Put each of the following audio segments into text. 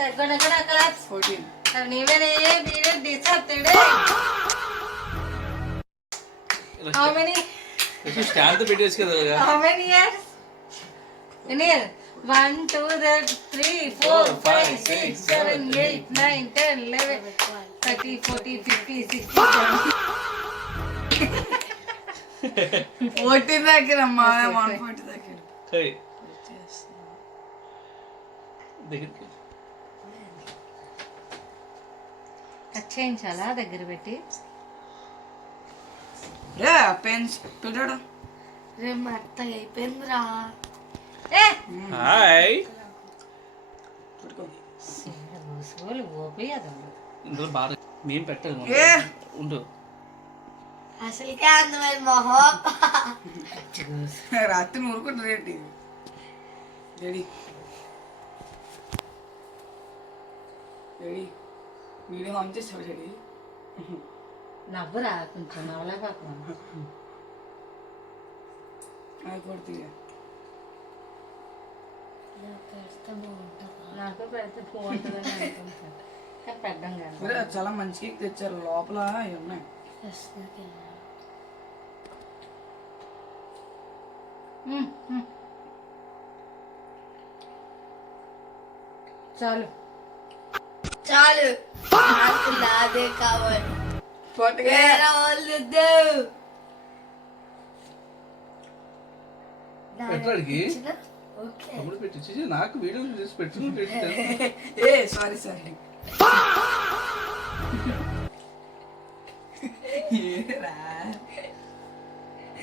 Gonna class. 14. And even a period this Saturday. How many? Stand the videos. How many years? Neil. 1, 2, 3, 4, 5, 6, 7, 8, 9, 10, 11, 30, 40, 50, 60, 70. 14 దగ్గరమ్మా 140 దగ్గర. Hey. Cut చేయించాలా దగ్గర పెట్టి రే pens పెట్టాడు రే మెత్తగా అయిపోయిందిరా. Hi. ఇందులో బాగా మేము పెట్టాలి ఏ ఉండు. అసలుకే అందమైన మొహం. రాత్రి ఊరుకుంటుంది రేటి రెడీ రెడీ వీడియో ఆన్ చేస్తావు రెడీ నవ్వురా కొంచెం నవ్వలేకపోతున్నా అది కొడుతుంది నాకు పెడితే బాగుంటుందని అనుకుంటాను కానీ పెద్దం కాదు ఒరే, అది చాలా మంచి కేక్ తెచ్చారు లోపల ఇవి ఉన్నాయి చాలు చాలు నాకు నాదే కావాలి. పొట్టగా వేరే వాళ్ళు వద్దు. పెట్టడానికి ఓకే తమ్ముడు పెట్టి నాకు వీడియో చేసి పెట్టి ఏ సారీ సారీ ఏరా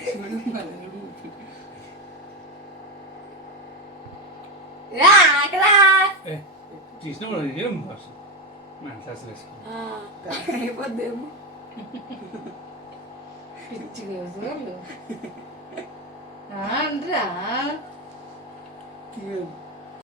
చూడు మరి. రా ఆగరా. చేసిన ఏం క్లాస్ అయిపోద్దేమో పిచ్చి రోజులు అనరా తీయదు